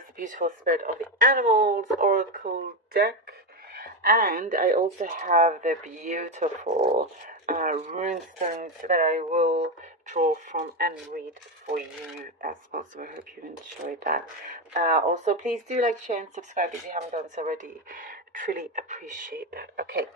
has the beautiful Spirit of the Animals Oracle deck. And I also have the beautiful runestones that I will draw from and read for you as well. So I hope you enjoyed that. Also, please do like, share, and subscribe if you haven't done so already. Truly appreciate that. Okay,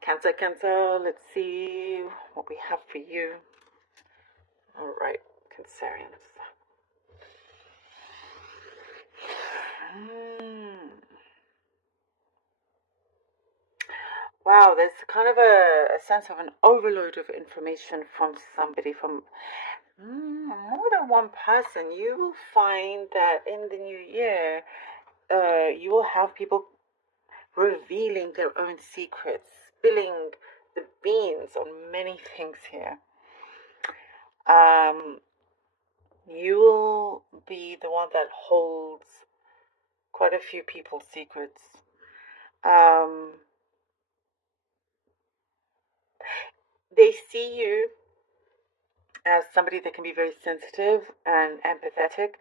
Cancer, Cancer. Let's see what we have for you. All right, Cancerians. Wow, there's kind of a sense of an overload of information from somebody, from more than one person. You will find that in the new year, you will have people revealing their own secrets, spilling the beans on many things here. You will be the one that holds quite a few people's secrets. They see you as somebody that can be very sensitive and empathetic,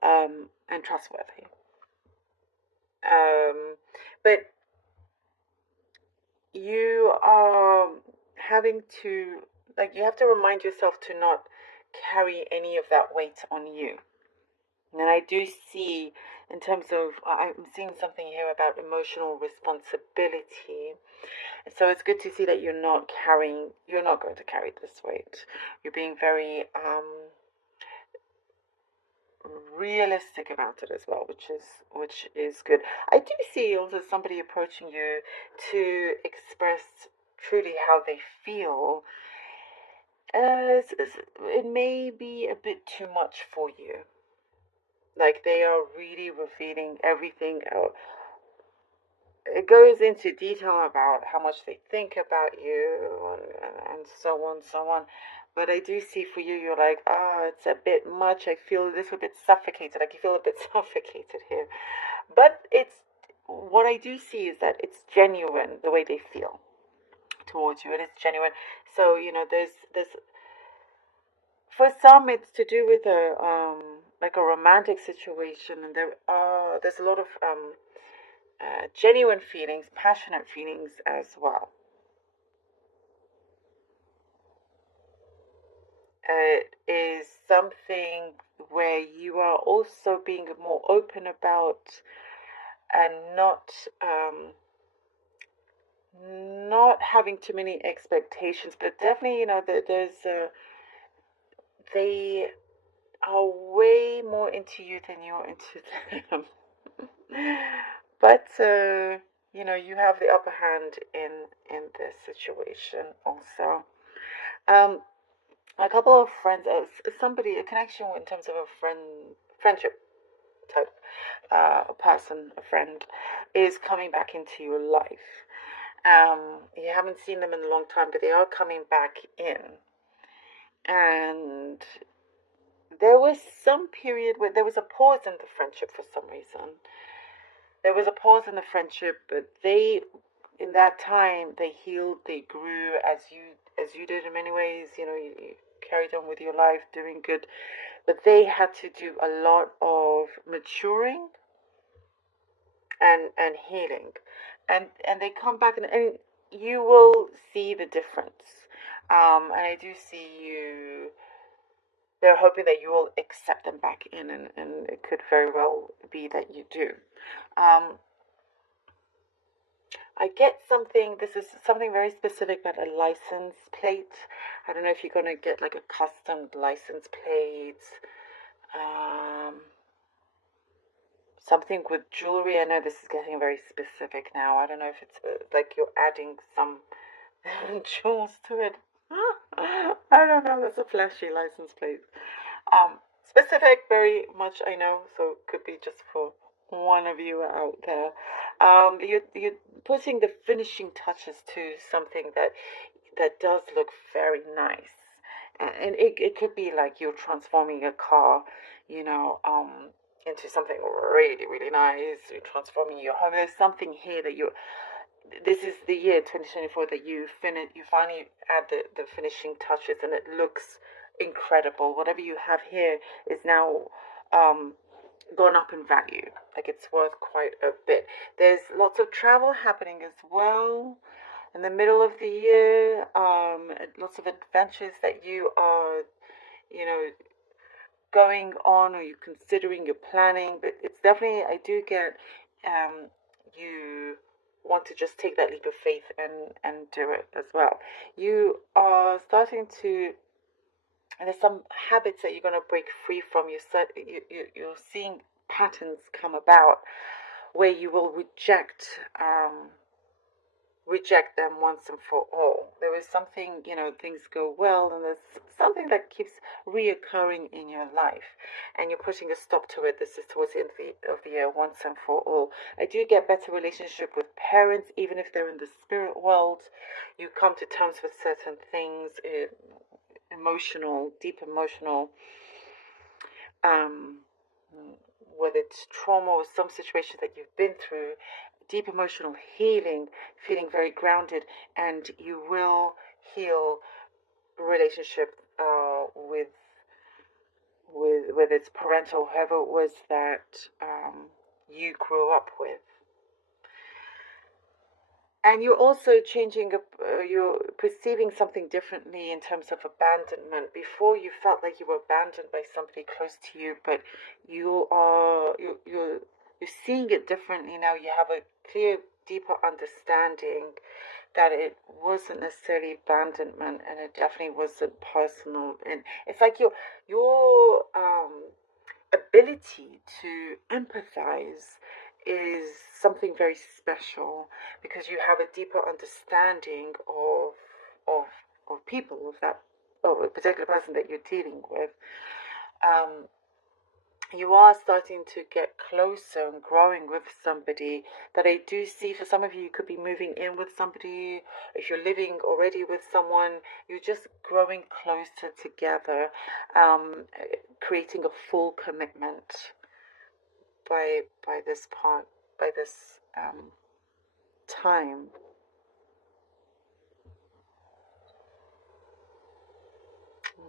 and trustworthy. But you are having to, like, you have to remind yourself to not carry any of that weight on you. And I do see, in terms of, I'm seeing something here about emotional responsibility. So it's good to see that you're not going to carry this weight. You're being very realistic about it as well, which is good. I do see also somebody approaching you to express truly how they feel. It may be a bit too much for you. Like, they are really revealing everything out. It goes into detail about how much they think about you, and so on, so on. But I do see for you, you're like, it's a bit much. I feel a little bit suffocated. Like, you feel a bit suffocated here. But what I do see is that it's genuine, the way they feel towards you. It is genuine. So, there's for some, it's to do with like a romantic situation, and there's a lot of genuine feelings, passionate feelings as well. It is something where you are also being more open about, and not having too many expectations, but definitely, they are way more into you than you're into them. But you have the upper hand in this situation also. A couple of friends, a connection in terms of a friendship type person, a friend, is coming back into your life. You haven't seen them in a long time, but they are coming back in. And there was some period where there was a pause in the friendship for some reason. There was a pause in the friendship, but in that time, they healed, they grew as you did in many ways. You carried on with your life, doing good, but they had to do a lot of maturing and healing, and they come back, and you will see the difference. And I do see you. They're hoping that you will accept them back in, and it could very well be that you do. I get something, this is something very specific about a license plate. I don't know if you're going to get like a custom license plate. Something with jewelry. I know this is getting very specific now. I don't know if it's like you're adding some jewels to it. I don't know. That's a flashy license plate. Specific, very much, I know. So it could be just for one of you out there. You're putting the finishing touches to something that does look very nice. And it could be like you're transforming a car, into something really, really nice. You're transforming your home. There's something here that this is the year 2024 that you finally add the finishing touches, and it looks incredible. Whatever you have here is now gone up in value. Like it's worth quite a bit. There's lots of travel happening as well in the middle of the year. Lots of adventures that you are, you know, going on, or you're considering, you're planning. But it's definitely, I do get, you want to just take that leap of faith and do it as well. You are starting to, and there's some habits that you're going to break free from. You're seeing patterns come about where you will reject them once and for all. There is something, things go well, and there's something that keeps reoccurring in your life, and you're putting a stop to it. This is towards the end of the year, once and for all. I do get better relationship with parents, even if they're in the spirit world. You come to terms with certain things, deep emotional, um, whether it's trauma or some situation that you've been through, deep emotional healing, feeling very grounded, and you will heal relationship with whether it's parental, whoever it was that you grew up with. And you're also changing, you're perceiving something differently in terms of abandonment. Before, you felt like you were abandoned by somebody close to you, but you're seeing it differently now. You have a clear, deeper understanding that it wasn't necessarily abandonment, and it definitely wasn't personal. And it's like your ability to empathize is something very special, because you have a deeper understanding of people, of a particular person that you're dealing with. You are starting to get closer and growing with somebody that I do see. For some of you, you could be moving in with somebody. If you're living already with someone, you're just growing closer together, creating a full commitment by this time.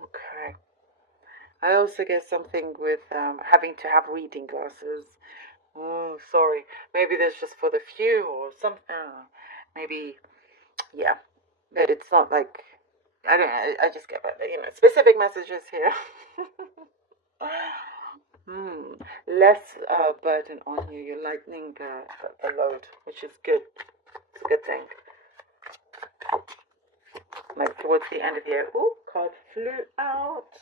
Okay. I also get something with having to have reading glasses. Oh, sorry. Maybe that's just for the few or something. Maybe, yeah. But it's not like, I don't. I just get specific messages here. Less burden on you. You're lightening the load, which is good. It's a good thing. Like towards the end of the year. Oh, card flew out.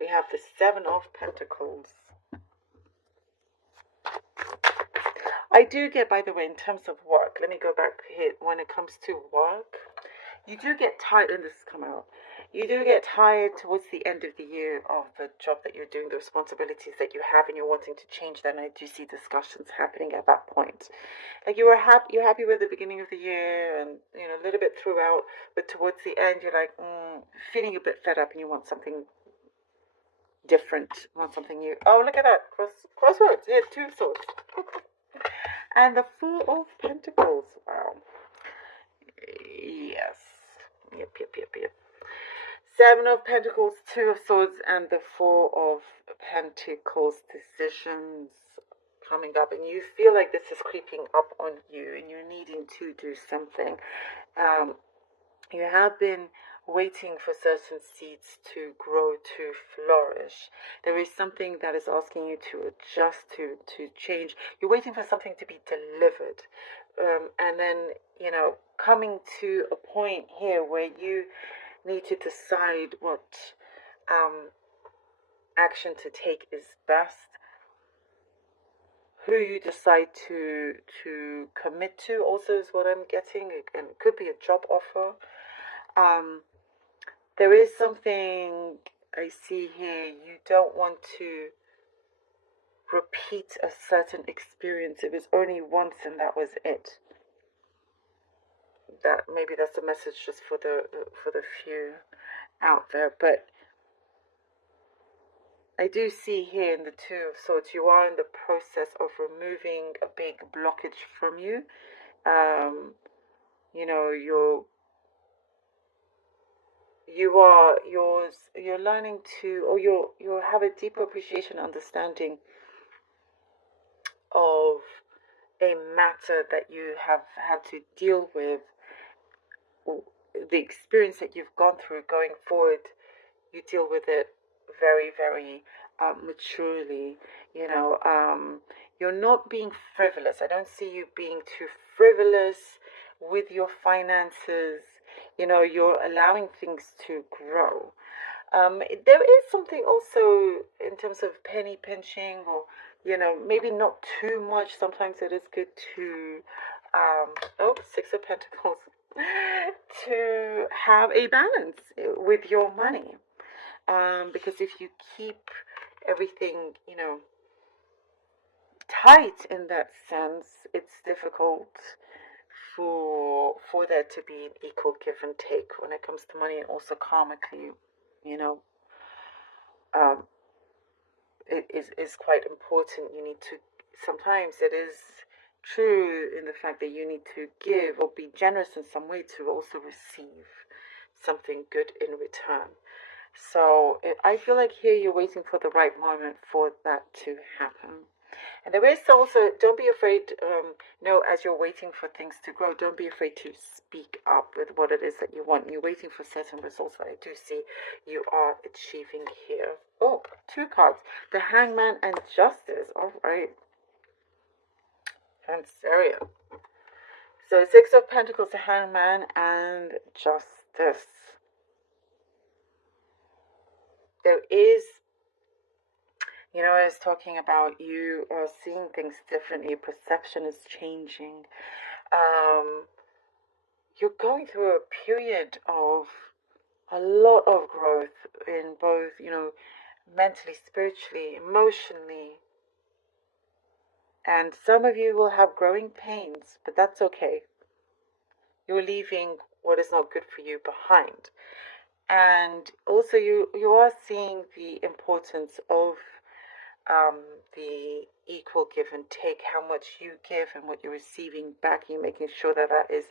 We have the Seven of Pentacles. I do get, by the way, in terms of work, let me go back here. When it comes to work, you do get tired, and this has come out. You do get tired towards the end of the year of the job that you're doing, the responsibilities that you have, and you're wanting to change that. And I do see discussions happening at that point. Like you're happy with the beginning of the year, and a little bit throughout, but towards the end, you're like feeling a bit fed up, and you want something different, want something new. Oh, look at that crosswords. Yeah, 2 swords. And the Four of Pentacles. Wow. Yes. Yep. 7 of Pentacles, 2 of Swords, and the 4 of Pentacles. Decisions coming up, and you feel like this is creeping up on you, and you're needing to do something. You have been waiting for certain seeds to grow, to flourish. There is something that is asking you to adjust, to change. You're waiting for something to be delivered. And then, coming to a point here where you need to decide what action to take is best. Who you decide to commit to also is what I'm getting, and it could be a job offer. There is something I see here. You don't want to repeat a certain experience. It was only once, and that was it. That maybe that's a message just for the few out there. But I do see here in the 2 of Swords, you are in the process of removing a big blockage from you. you're learning to, or you have a deeper appreciation, understanding of a matter that you have had to deal with, the experience that you've gone through. Going forward, you deal with it very, very maturely. You're not being frivolous. I don't see you being too frivolous with your finances. You're allowing things to grow. There is something also in terms of penny pinching, or maybe not too much. Sometimes it is good to, Six of Pentacles, to have a balance with your money. Because if you keep everything, tight in that sense, it's difficult for there to be an equal give and take when it comes to money, and also karmically, you know, um, it is quite important. You need to, sometimes it is true in the fact that you need to give or be generous in some way to also receive something good in return. So I feel like here you're waiting for the right moment for that to happen. And there is also, don't be afraid, as you're waiting for things to grow, don't be afraid to speak up with what it is that you want. You're waiting for certain results that I do see you are achieving here. Oh, two cards, the Hangman and Justice. All right. And Saria. So Six of Pentacles, the Hangman, and Justice. There is, I was talking about you seeing things differently. Perception is changing. You're going through a period of a lot of growth in both, mentally, spiritually, emotionally. And some of you will have growing pains, but that's okay. You're leaving what is not good for you behind. And also you are seeing the importance of the equal give and take, how much you give and what you're receiving back. You're making sure that that is,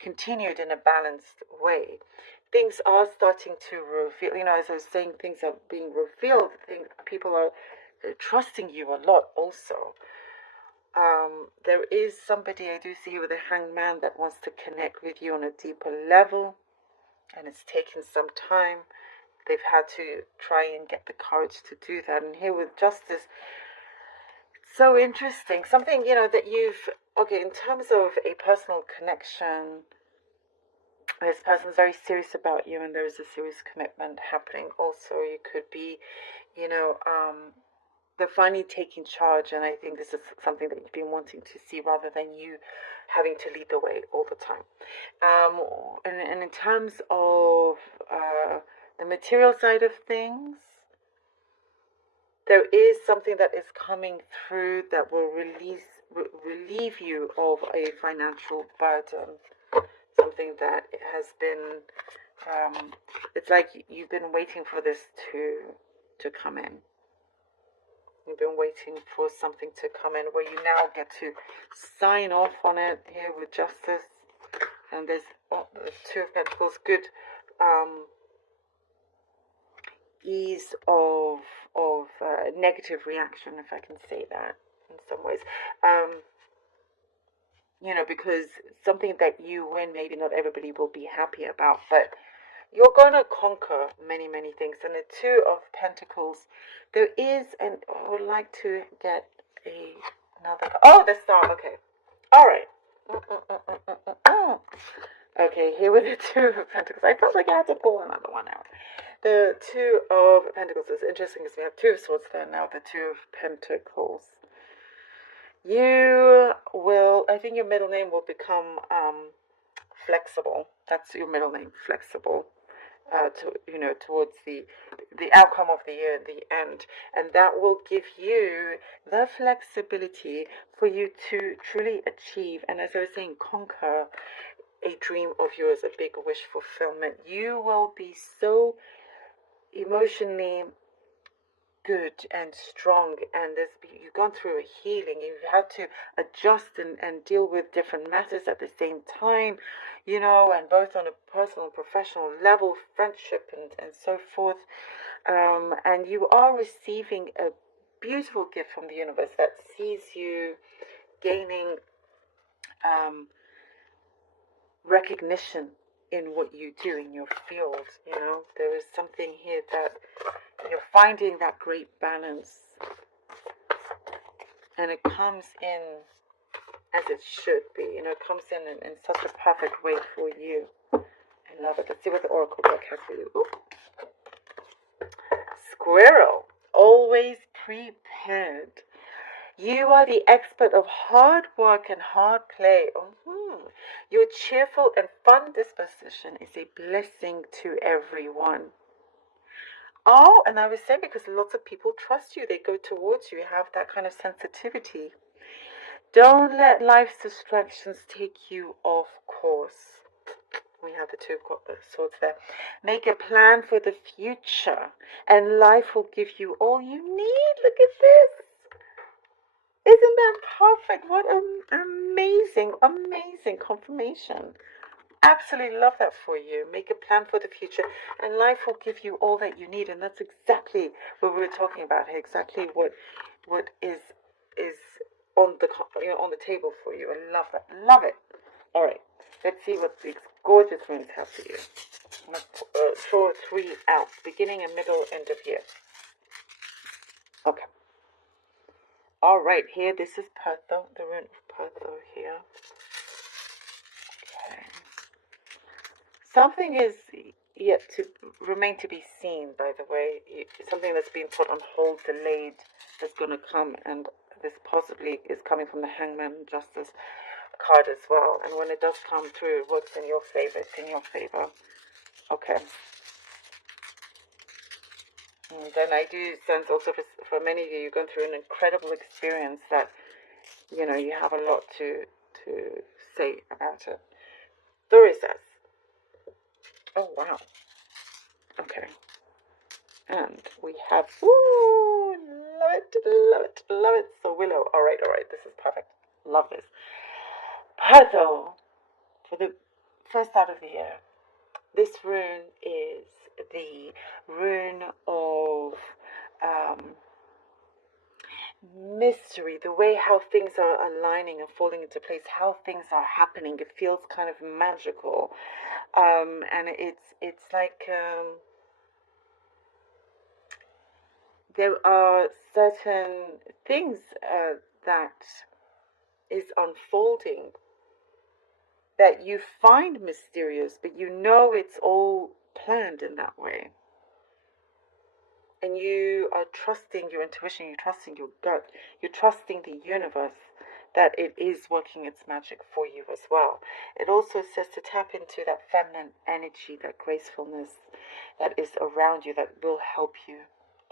continued in a balanced way. Things are starting to reveal, as I was saying, things are being revealed. People are trusting you a lot also. There is somebody I do see with a Hangman that wants to connect with you on a deeper level, and it's taken some time. They've had to try and get the courage to do that. And here with Justice, it's so interesting. Something, that you've, okay, in terms of a personal connection, this person's very serious about you, and there is a serious commitment happening also. You could be, they're finally taking charge, and I think this is something that you've been wanting to see, rather than you having to lead the way all the time. And in terms of the material side of things, there is something that is coming through that will relieve you of a financial burden. Something that has been, it's like you've been waiting for this to come in. You've been waiting for something to come in where you now get to sign off on it here with Justice. And there's the Two of Pentacles, good ease of negative reaction, if I can say that in some ways. Because something that you win, maybe not everybody will be happy about, but you're going to conquer many, many things. And the Two of Pentacles, there is, and I would like to get another, the Star, okay. All right. Okay, here with the Two of Pentacles. I felt like I had to pull another one out. The Two of Pentacles is interesting because we have Two of Swords there now, the Two of Pentacles. You will, I think your middle name will become Flexible. That's your middle name, Flexible. Towards the outcome of the year, the end, and that will give you the flexibility for you to truly achieve, and as I was saying, conquer a dream of yours, a big wish fulfillment. You will be so emotionally good and strong, and you've gone through a healing. You've had to adjust and deal with different matters at the same time, and both on a personal and professional level, friendship and so forth. And you are receiving a beautiful gift from the universe that sees you gaining recognition in what you do in your field. There is something here that you're finding that great balance, and it comes in as it should be. It comes in such a perfect way for you. I love it. Let's see what the oracle deck has for you. Ooh. Squirrel, always prepared. You are the expert of hard work and hard play. Your cheerful and fun disposition is a blessing to everyone. Oh, and I was saying, because lots of people trust you, they go towards you, you have that kind of sensitivity. Don't let life's distractions take you off course. We have the two swords there. Make a plan for the future, and life will give you all you need. Look at this. Isn't that perfect? What an amazing confirmation. Absolutely love that for you. Make a plan for the future, and life will give you all that you need. And that's exactly what we were talking about here. Exactly what is on the table for you. I love that. Love it. All right. Let's see what these gorgeous runes have for you. I'm going to draw 3 out, beginning and middle, end of year. Okay. All right. Here, this is Pertho, the rune of Pertho here. Okay. Something is yet to remain to be seen, by the way. Something that's been put on hold, delayed, that's going to come, and this possibly is coming from the Hangman Justice card as well. And when it does come through, what's in your favor? It's in your favor. Okay. And then I do sense also for many of you, you've gone through an incredible experience that, you have a lot to say about it. There is that. Oh, wow. Okay. And we have, love it. So Willow. All right. This is perfect. Love this. Pertho, for the first start of the year, this rune is the rune of mystery, the way how things are aligning and falling into place, how things are happening. It feels kind of magical, and it's like there are certain things that is unfolding that you find mysterious, but it's all planned in that way. And you are trusting your intuition, you're trusting your gut, you're trusting the universe that it is working its magic for you as well. It also says to tap into that feminine energy, that gracefulness that is around you, that will help you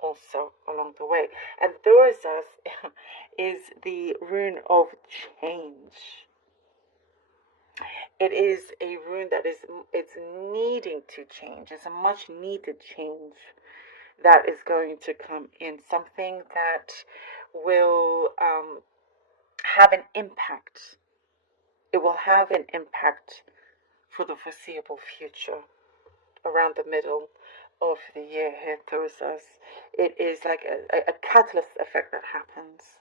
also along the way. And Thursday is the rune of change. It is a rune that it's needing to change. It's a much needed change that is going to come in. Something that will have an impact. It will have an impact for the foreseeable future. Around the middle of the year here, Thursday, it is like a catalyst effect that happens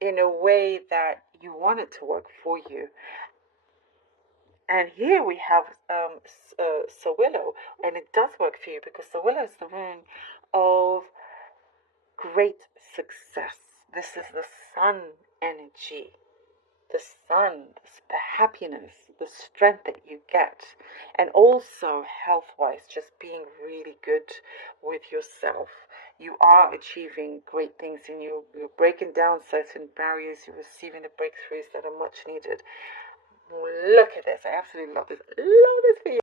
in a way that you want it to work for you. And here we have Sawillow, and it does work for you because Sawillow is the rune of great success. This is the sun energy, the sun, the happiness, the strength that you get, and also health-wise, just being really good with yourself. You are achieving great things, and you're breaking down certain barriers. You're receiving the breakthroughs that are much needed. Look at this. I absolutely love this. Love this for you.